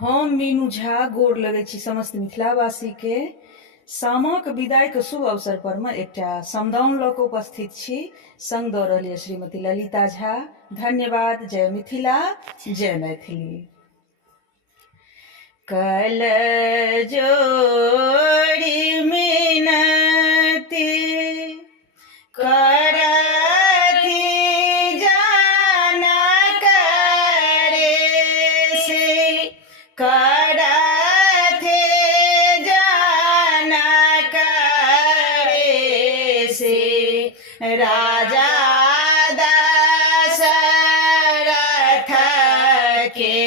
हम मीनू झा गोर लगै छी समस्त मिथिलावासी के। सामाक विदाई के शुभ अवसर पर में एकटा समदाउन लऽ कऽ उपस्थित छी। संग दऽ रहल श्रीमती ललिता झा। धन्यवाद। जय मिथिला, जय मैथिली। कल जोड़ी मिनती करथि जनक रे से, करथि जनक रे से, राजा दशरथ के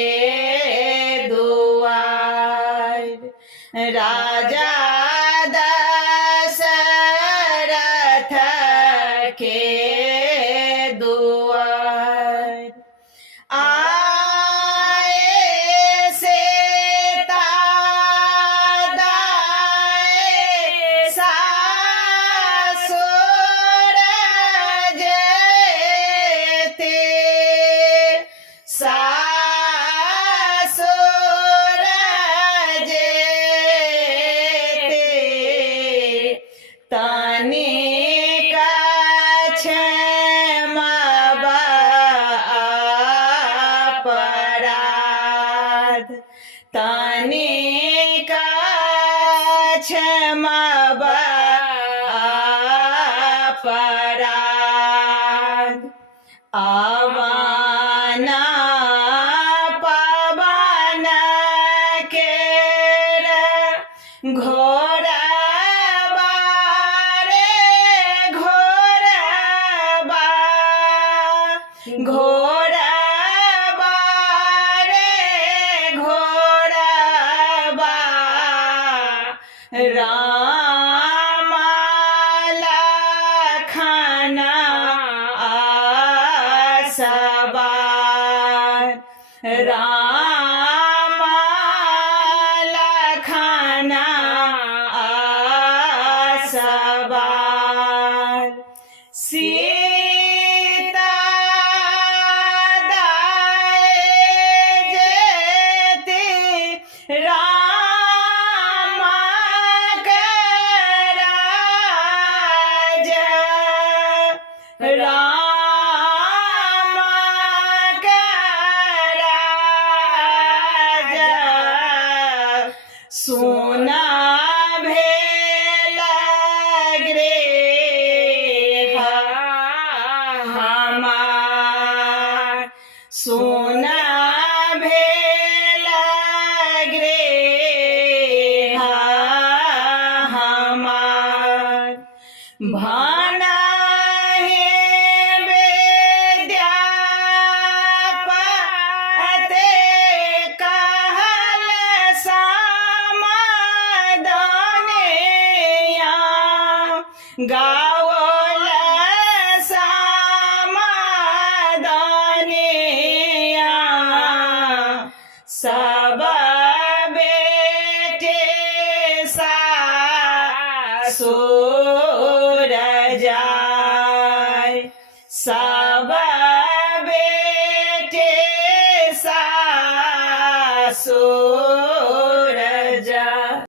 राजा दशरथ के दुआर। आए सीता दाए सासुर जेते, तनिक क्षमबा अपराध, तनिक क्षमबा अपराध। अवन पवन केर घोड़ा घोड़बा रे घोड़बा, राम लखन असवार, राम लखन असवार। राम के राज, राम के राज, सोना भेल गृह हमार, सोना भेल गृह हमार। भनहि विद्यापति कहल समदनिया, गाओल समदनिया, सब बेटे सासुर जाय।